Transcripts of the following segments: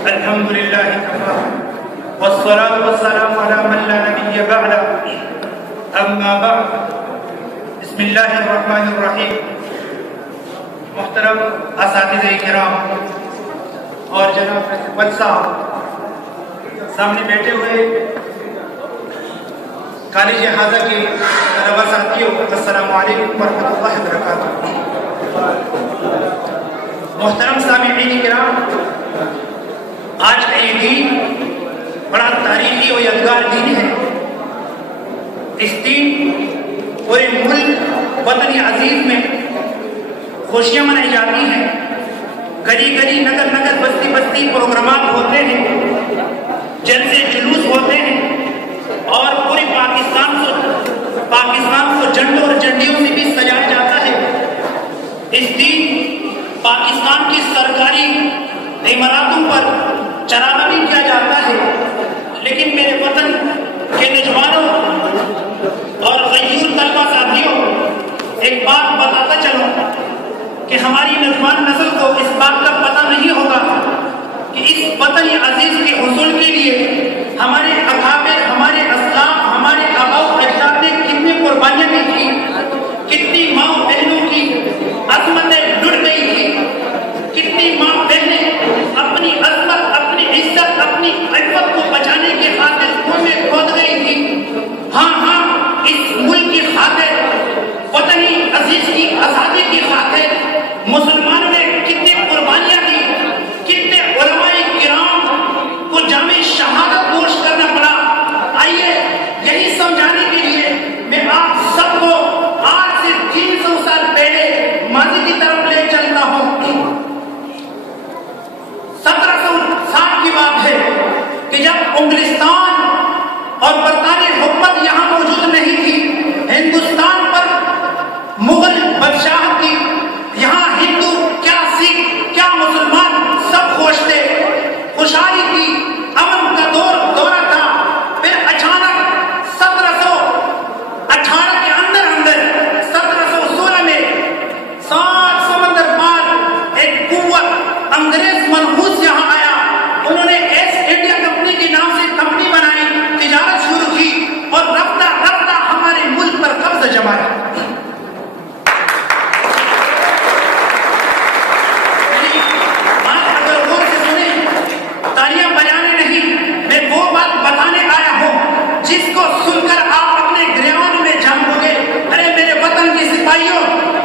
الحمد لله كفى والصلاة والسلام على من لا نبي بعده اما بعد بسم اللہ الرحمن الرحیم. محترم اساتذہ کرام اور جناب پرنسپل صاحب، سامنے بیٹھے ہوئے کالج حاضہ کے طلبہ ساتھیوں، السلام علیکم ورحمۃ اللہ وبرکاتہ. محترم سامعین کرام، آج کا یہ دن بڑا تاریخی اور یادگار دن ہے. اس دن پورے ملک وطن عزیز میں خوشیاں منائی جاتی ہیں. گلی گلی نگر نگر بستی بستی پروگرامات ہوتے ہیں، جلسے جلوس ہوتے ہیں اور پورے پاکستان کو جھنڈوں اور جھنڈیوں سے بھی سجایا جاتا ہے. اس دن پاکستان کی سرکاری عمارتوں پر چراغاں بھی کیا جاتا ہے. لیکن میرے وطن کے نوجوانوں اور غیور طلبہ ساتھیوں، ایک بات بتاتا چلوں کہ ہماری نوجوان نسل کو اس بات کا پتہ نہیں ہوگا کہ اس وطن عزیز کے حصول کے لیے ہمارے اکابر، ہمارے اسلاف، ہمارے آباء و اجداد نے کتنی قربانیاں دی تھی، کتنی ماں بہنوں کی عظمتیں لٹ گئی تھی، کتنی ماں بہنیں اپنی عظمت، اپنی عزت، اپنی عفت کو بچانے کی خاطر کنویں میں کھود گئی تھی. ہاں اس ملک کی خاطر، وطن عزیز کی آزادی کی خاطر مسلمانوں نے کتنی قربانیاں دی، کتنے علماء کرام کو جامع شہادت نوش کرنا پڑا. آئیے یہی سمجھانے کے لیے میں آپ سب کو آج سے 300 سال پہلے ماضی کی طرف لے چلتا ہوں. 1760 کی بات ہے کہ جب انگلستان اور برطانوی حکومت یہاں موجود نہیں تھی، ہندوستان پر مغل بادشاہت تھی. یہاں ہندو کیا سکھ کیا مسلمان سب خوش تھے، خوشحالی تھی، امن کا دورہ تھا. پھر اچانک 1718 کے اندر 1716 میں 7 سمندر پار ایک قوت انگریز منحوس یہاں آیا. انہوں نے ایسٹ انڈیا کمپنی کے نام سے کمپنی بنائی، تجارت شروع کی اور رفتہ رفتہ ہمارے ملک پر قبضہ جمایا. تالیاں بجانے نہیں، میں وہ بات بتانے آیا ہوں جس کو سن کر آپ اپنے گریوان میں جھانکو گے. ارے میرے وطن کے سپاہیوں،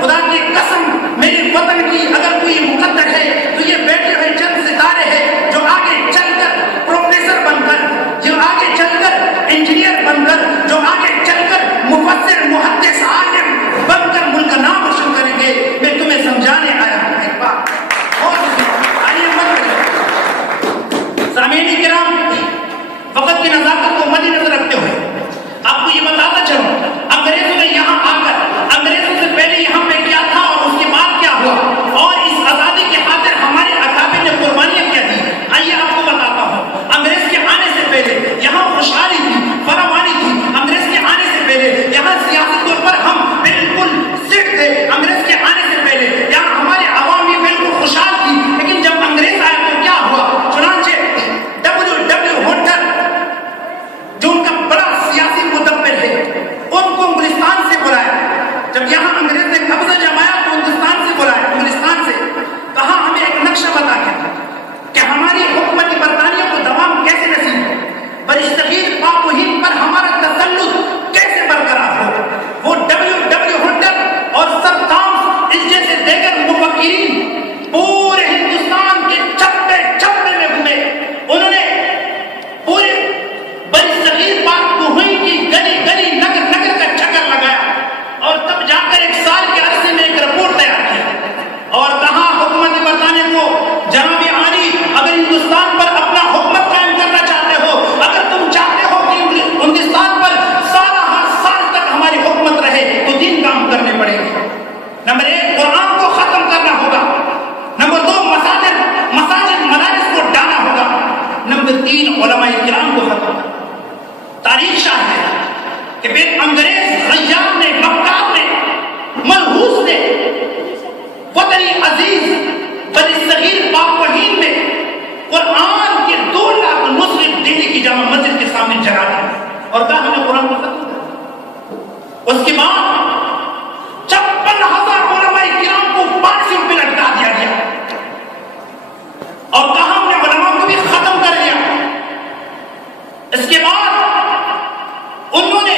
خدا کی قسم، میرے وطن کی اگر کوئی مقدر ہے تو یہ بیٹھے ہوئے چند ستارے ہیں جو آگے چل کر پروفیسر بن کر، جو آگے چل کر انجینئر بن کر، جو آگے چل کر مفسر، محدث، عالم بن کر ملک کا نام روشن کریں گے. میں تمہیں سمجھانے آیا ہوں ایک بات. سامعین کرام، وقت کی نزاکت کو مد نظر رکھتے ہوئے آپ کو یہ بتاتا چلوں، انگریزوں نے یہاں آ کر، انگریزوں سے پہلے یہاں پہ کیا تھا اور اس کے بعد کیا ہوا، اور اس آزادی کی خاطر ہمارے اکابر نے قربانیاں کیا دی. آئیے آپ کو بتاتا ہوں. انگریز کے آنے سے پہلے یہاں خوشحالی تھی، فراوانی تھی. انگریز کے آنے سے پہلے یہاں سیاسی طور پر ہم بالکل سیٹ تھے. انگریز کے آنے سے پہلے یہاں ہمارے عوام بھی بالکل خوشحال تھی. لیکن جب انگریز آیا تو کیا ہوا؟ چنانچہ ہنٹر، جو ان کا بڑا سیاسی مدبر ہے، ان کو انگلستان سے بلایا. جب یہاں انگریز نے قبضہ جمایا تو ہندوستان سے بلایا، انگلستان سے کہا ہمیں ایک نقشہ بتا کے کہ ہماری حکومت برطانیہ کو دوام کیسے نصیب ہو، برصغیر پاک و ہند پر ہمارا تسلط کیسے برقرار ہو. وہ ڈبلیو ہنٹر اور سر تھامس اس جیسے دیگر مفکرین پورے ہندوستان کے چپے چپے میں گھومے. انہوں نے پورے برصغیر پاک و ہند کی گلی گلی نگر نگر کا چکر لگایا اور تب جا کر 1 سال کے عرصے میں ایک رپورٹ تیار کی اور کہا حکومت برطانیہ کو، جناب عالی، اگر ہندوستان پر اپنا حکومت قائم کرنا چاہتے ہو، اگر تم چاہتے ہو کہ ہندوستان پر ہر سال تک ہماری حکومت رہے تو 3 کام کرنے پڑیں گے. نمبر 1، قرآن کو ختم کرنا ہوگا. نمبر 2، مساجد مدارس کو ڈالا ہوگا. نمبر 3، علماء کرام کو ختم کرنا. تاریخ شاہد ہے کہ پھر انگریز غیاب نے، مکار نے، منحوس نے وطنی عزیز برصغیر پاک و ہند میں قرآن نے جلا دیا اور کہا ہم نے قرآن کو ختم کر۔ اس کے بعد 56,000 علماء کرام کو پھانسیوں پہ لٹکا دیا گیا اور کہا ہم نے علماء کو بھی ختم کر دیا۔ اس کے بعد انہوں نے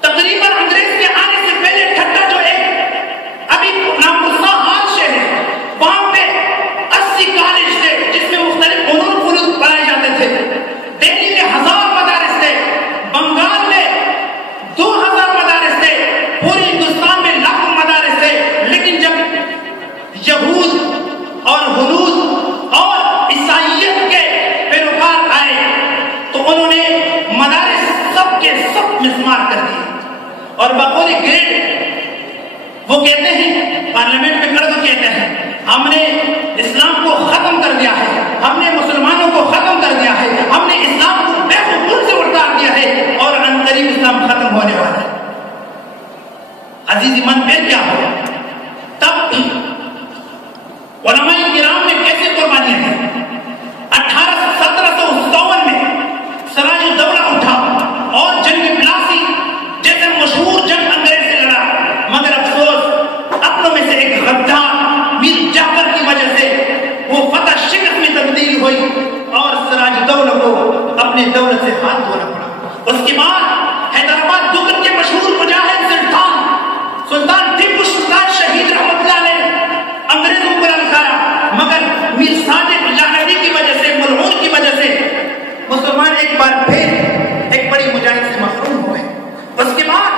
تقریباً انگریز کے آنے سے پہلے ٹھٹا جو ایک ابھی نامرسا حال شہر ہے وہاں پہ 80 کالج تھے جس میں مختلف فنون پڑھائے جاتے تھے۔ دہلی میں 1000 مدارس تھے، بنگال میں 2000 مدارس تھے، پورے ہندوستان میں لاکھوں مدارس تھے، لیکن جب یہود اور ہنود اور عیسائیت کے پیروکار آئے تو انہوں نے مدارس سب کے سب مسمار کر دیے اور بقول گریڈ وہ کہتے ہیں پارلیمنٹ میں کر دو کہتے ہیں ہم نے اسلام کو ختم کر دیا ہے، ہم نے مسلمانوں کو ختم کر دیا ہے، ہم نے اسلام کو بے خبر سے اٹھا دیا ہے اور عنقریب اسلام ختم ہونے والا ہے۔ عزیزی من پھر کیا ہو؟ تب علماء کرام نے کیسے قربانیاں دی؟ 1757 میں سراج الدولہ اٹھا اور جنگ پلاسی جیسے مشہور جنگ انگریز سے لڑا، مگر افسوس اپنوں میں سے ایک غدار میر جعفر کی وجہ سے وہ فتح شکست میں تبدیل ہوئی اور سراج الدولہ کو اپنے دولت سے ہاتھ دھونا پڑا۔ اس کے بعد حیدرآباد دکن کے مشہور مجاہد سلطان ٹیپو سلطان شہید رحمت اللہ نے انگریزوں کو للکارا، مگر میر صادق لاہوری کی وجہ سے، ملعون کی وجہ سے مسلمان ایک بار پھر ایک بڑی مجاہد سے محروم ہوئے۔ اس کے بعد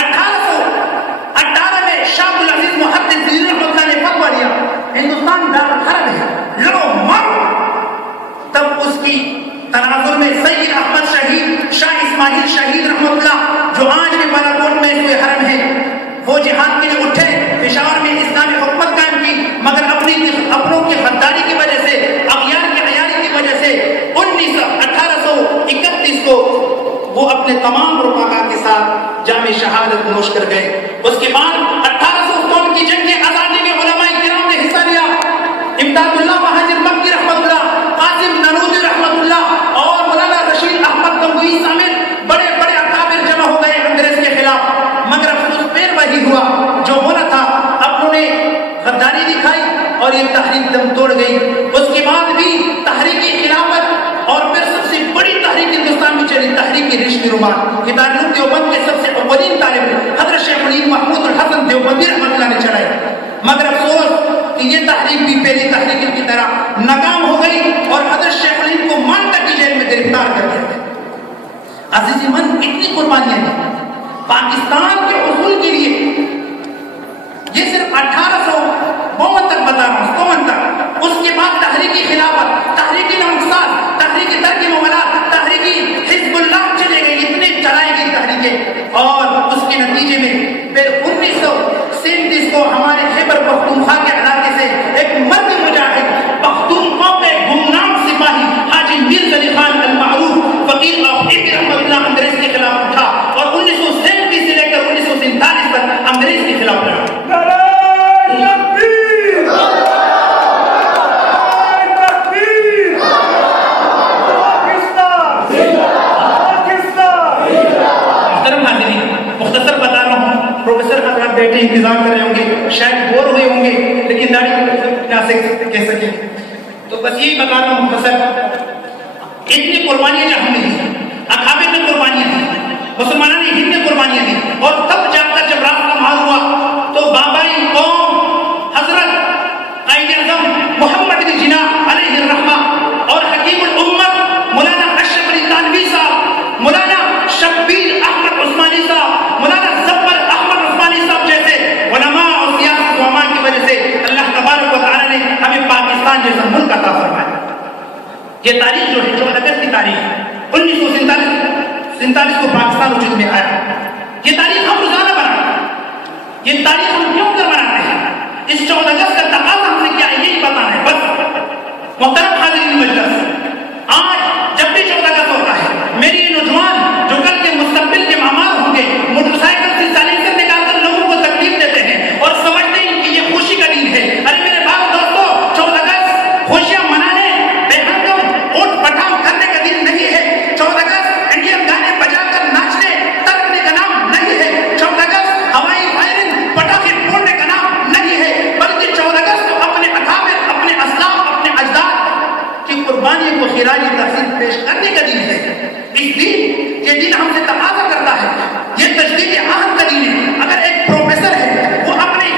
1818 میں شاہ العزیز محدث رحمۃ اللہ نے فتویٰ دیا ہندوستان دارالحرب ہے، لڑو مرو۔ تب اس کی تناظر میں سید احمد شہید، شاہ اسماعیل شہید رحمۃ اللہ جو آج بھی بالاکوٹ میں کوئی حرم ہے، وہ جہاد کے لیے اٹھے، پشاور میں اسلامی حکومت قائم کی، مگر اپنوں کی غداری کی وجہ سے، اغیار کی عیاری کی وجہ سے 1831 کو وہ اپنے تمام رفقا کے ساتھ جام شہادت نوش کر گئے۔ اس کے بعد 1857 کی جنگ آزادی میں علماء کرام نے حصہ لیا۔ امداد اللہ مہاجر مکی رحمۃ اللہ، قاسم نانوتوی رحمۃ اللہ اور مولانا رشید احمد گنگوئی سمیت بڑے بڑے اکابر جمع ہو گئے انگریز کے خلاف، مگر افسوس پھر وہی ہوا جو ہونا تھا۔ انہوں نے غداری دکھائی اور یہ تحریک دم توڑ گئی۔ اس کے بعد بھی تحریک خلافت اور پھر سب سے بڑی تحریک ہندوستان میں چلی، تحریک ریشمی رومال، یہ دارالعلوم دیوبند کے سب سے اولین طالب حضرت شیخ علیم محمود الحسن دیوبندی رحمۃ اللہ نے چلائی، مگر افسوس کہ یہ تحریک بھی پہلی تحریک کی طرح ناکام ہو گئی اور حضرت شیخ علیم کو مالٹا کی جیل میں گرفتار کر دیا گیا۔ عزیزی من اتنی قربانیاں ہیں پاکستان کے حصول کے لیے، یہ صرف 1852 تک بتا رہا ہوں، 52 تک۔ اس کے بعد تحریکی خلافت، تحریکی نمساد، تحریکی ترک مملات، تحریکی حزب اللہ چلے گئے، اتنے چلائی گئی تحریکیں، اور اس کے نتیجے میں پھر 1937 کو ہمارے خیبر پختونخوا کے علاقے سے ایک مرد مجاہد پختونخوا کے گمنام سپاہی حاجی میر علی خان المعروف فقیر آف ایپی رحمۃ اللہ انگریز کے خلاف اٹھا اور 1937 سے لے کر 1947 تک انگریز کے خلاف لڑا۔ مختصر بتا رہا ہوں، پروفیسر حضرات بیٹھے انتظار کر رہے ہوں گے، شاید بور ہوئے ہوں گے، لیکن داڑھی کیا کہہ سکیں، تو بس یہی بتا رہا ہوں مختصر۔ اتنی قربانیاں جو ہم نے دی، اکابر نے قربانیاں دی، مسلمانوں نے ہند نے قربانیاں دی، اور تب جا کر جب راستہ مال ہوا تو بابائی قوم حضرت قائد اعظم محمد بن جناح علیہ الرحمہ اور حکیم الامت مولانا اشرف علی تھانوی صاحب، مولانا شبیر احمد عثمانی صاحب، مولانا ظفر احمد عثمانی صاحب جیسے علماء اور سیاست علماء کی وجہ سے اللہ تبارک و تعالیٰ نے ہمیں پاکستان جیسا ملک عطا فرمایا۔ یہ تاریخ جو ہے 14 اگست کی تاریخ 1947 کو پاکستان وجود میں آیا۔ یہ تاریخ ہم روزانہ بناتے ہیں، یہ تاریخ ہم کیوں کر بناتے ہیں؟ اس 14 اگست کا تقاضا ہم نے کیا یہی بتانا ہے بس۔ محترم حاضرین مجلس، آج جب بھی 14 اگست ہوتا ہے، میری نوجوان جو کل کے مستقبل کے معمار ہوں گے، موٹر سائیکل سے سائلنسر نکال کر لوگوں کو تکلیف دیتے ہیں اور سمجھتے ہیں کہ یہ خوشی کا دن ہے۔ ارے میرے باپ دوستو، 14 اگست خوشیاں منانے، بے ہنگم اوٹ پٹھان کرنے کا دن نہیں ہے۔ کو خراج تحسین پیش کرنے کا دن ہے. اس دن یہ دن ہم سے تقاضا کرتا ہے, یہ تجدید عہد کا دن ہے. اگر ایک پروفیسر ہے وہ اپنی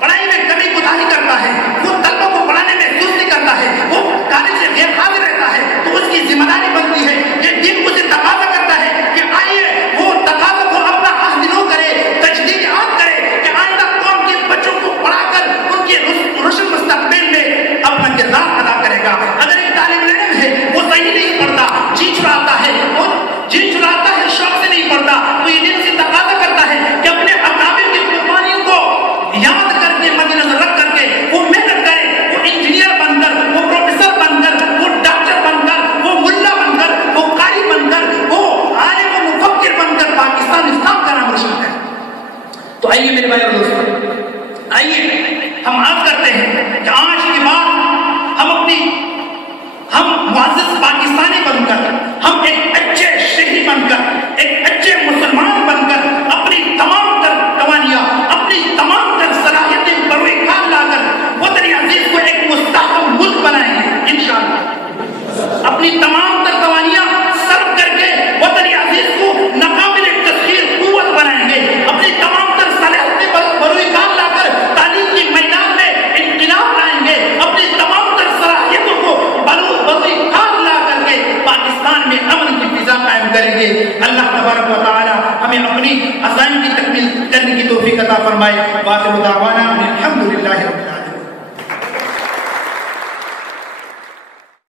پڑھائی میں کمی کوتاہی کرتا ہے, وہ طلبوں کو پڑھانے میں سستی کرتا ہے, وہ کالج سے غیر حاضر رہتا ہے, تو اس کی ذمہ داری بنتی ہے. یہ دن مجھے تقاضا کرتا ہے کہ آئیے وہ تقاضا کو اپنا عہد نو کرے, تجدید عہد کرے کہ آئندہ قوم کے بچوں کو پڑھا کر ان کے روشن مستقبل میں اپنا کردار ادا کرے گا. اگر ایک طالب علم ہے وہ صحیح نہیں پڑھتا, جی چھڑاتا ہے, وہ جی چھڑاتا ہے, شوق سے نہیں پڑھتا, تو یہ دن سے تقاضا کرتا ہے کہ اپنے اکابر کی قربانیوں کو یاد کر کے مد نظر رکھ کر کے وہ محنت کرے, وہ انجینئر بن کر, وہ پروفیسر بن کر, وہ ڈاکٹر بن کر, وہ ملا بن کر, وہ قاری بن کر, وہ عالم و مفکر بن کر پاکستان اسلام کا نام روشن کرے. تو آئیے میرے بھائی اور دوستو, آئیے ہم عرض کرتے ہیں کہ آج کے بعد ہم معزز پاکستانی بن کر, ہم ایک اچھے شہری بن کر, ایک اچھے مسلمان بن کر اپنی تمام تر توانیاں, اپنی تمام تر صلاحیتیں بروئے کار لا کر وطن عزیز کو ایک مستحکم ملک بنائیں گے انشاءاللہ. اپنی تمام تر توانیاں صرف کر کے وطن عزیز کو ناقابل تسخیر قوت بنائیں گے. اپنی تمام تر صلاحیتیں بروئے کار لا کر تعلیم کے میدان میں انقلاب لائیں گے. اپنی تمام تر صلاحیتوں کو بروئے کار لا کر کے پاکستان میں امن کی فضا قائم کریں گے. اللہ تبارک و تعالی ہمیں اپنی عزائم کی تکمیل کرنے کی توفیق عطا فرمائے. وآخر دعوانا الحمدللہ.